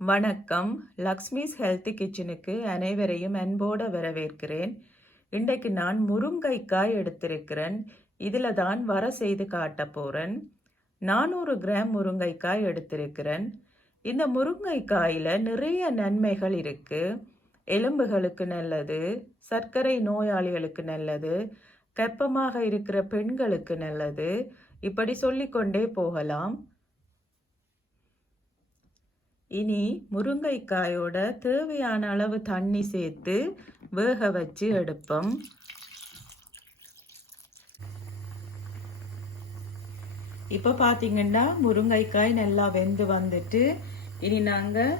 வணக்கம். லக்ஷ்மிஸ் ஹெல்த்தி கிச்சனுக்கு அனைவரையும் அன்போடு வரவேற்கிறேன். இன்றைக்கு நான் முருங்கைக்காய் எடுத்திருக்கிறேன். இதில் தான் வர செய்து காட்ட போகிறேன். 400 கிராம் முருங்கைக்காய் எடுத்திருக்கிறேன். இந்த முருங்கைக்காயில் நிறைய நன்மைகள் இருக்குது. எலும்புகளுக்கு நல்லது, சர்க்கரை நோயாளிகளுக்கு நல்லது, கர்ப்பமாக இருக்கிற பெண்களுக்கு நல்லது, இப்படி சொல்லிக்கொண்டே போகலாம். இனி முருங்கைக்காயோட தேவையான அளவு தண்ணி சேர்த்து வேக வச்சு எடுப்போம். இப்போ பார்த்தீங்கன்னா முருங்கைக்காய் நல்லா வெந்து வந்துட்டு, இனி நாங்கள்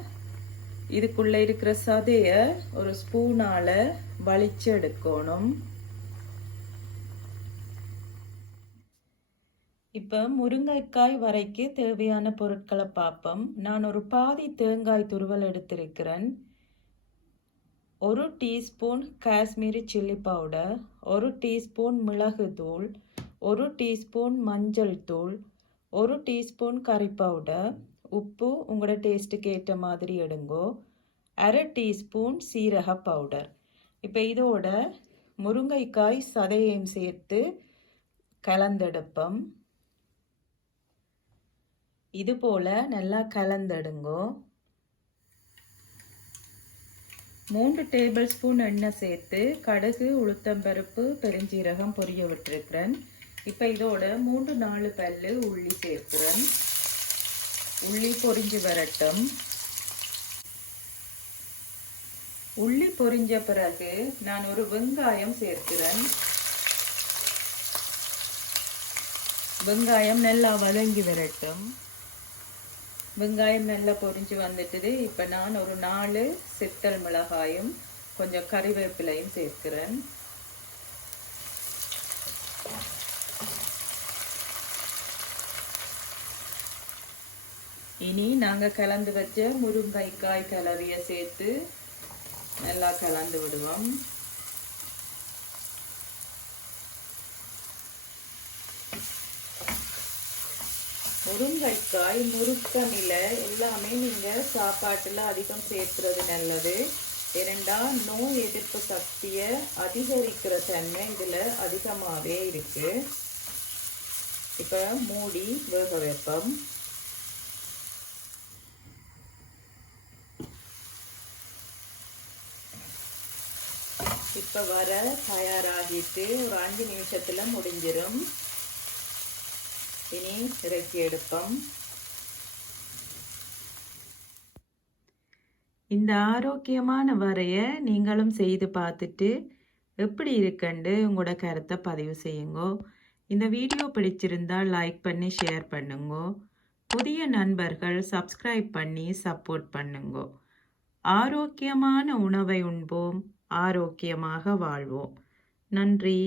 இதுக்குள்ளே இருக்கிற சதையை ஒரு ஸ்பூனால் வலிச்சு எடுக்கணும். இப்போ முருங்கைக்காய் வரைக்கு தேவையான பொருட்களை பார்ப்போம். நான் ஒரு பாதி தேங்காய் துருவல் எடுத்திருக்கிறேன். 1 teaspoon Kashmiri chilli powder, 1 teaspoon மிளகு தூள், 1 டீஸ்பூன் மஞ்சள் தூள், 1 டீஸ்பூன் கறி பவுடர், உப்பு உங்களோட டேஸ்ட்டுக்கு ஏற்ற மாதிரி எடுங்கோ, 1/2 டீஸ்பூன் சீரக பவுடர். இப்போ இதோட முருங்கைக்காய் சதையையும் சேர்த்து கலந்தெடுப்போம். இது போல நல்லா கலந்தெடுங்கோ. 3 டேபிள் ஸ்பூன் எண்ணெய் சேர்த்து கடுகு, உளுத்தம்பருப்பு, பெருஞ்சீரகம் பொரிய விட்டுருக்கிறேன். இப்போ இதோட 3-4 பல்லு உள்ளி சேர்க்கிறேன். உள்ளி பொரிஞ்சு வரட்டும். உள்ளி பொரிஞ்ச பிறகு நான் ஒரு வெங்காயம் சேர்க்கிறேன். வெங்காயம் நல்லா வதங்கி வரட்டும். வெங்காயம் நல்லா பொரிஞ்சு வந்துட்டுது. இப்போ நான் ஒரு 4 சித்தல் மிளகாயும் கொஞ்சம் கறிவேப்பிலையும் சேர்க்கிறேன். இனி நாங்கள் கலந்து வச்ச முருங்கைக்காய் கலவையை சேர்த்து நல்லா கலந்து விடுவோம். முருங்கைக்காய், முருக்கனில எல்லாமே நீங்கள் சாப்பாட்டில் அதிகம் சேர்க்கிறது நல்லது. ஏனென்றால் நோய் எதிர்ப்பு சக்தியை அதிகரிக்கிற தன்மை இதில் அதிகமாகவே இருக்குது. இப்போ மூடி வேக வைப்போம். இப்போ வர தயாராகிட்டு ஒரு 5 நிமிஷத்தில் முடிஞ்சிடும். இனி இறக்கி எடுப்போம். இந்த ஆரோக்கியமான வரையை நீங்களும் செய்து பார்த்துட்டு எப்படி இருக்குன்னு உங்களோட கருத்தை பதிவு செய்யுங்கோ. இந்த வீடியோ பிடிச்சிருந்தால் லைக் பண்ணி ஷேர் பண்ணுங்கோ. புதிய நண்பர்கள் சப்ஸ்கிரைப் பண்ணி சப்போர்ட் பண்ணுங்கோ. ஆரோக்கியமான உணவை உண்போம், ஆரோக்கியமாக வாழ்வோம். நன்றி.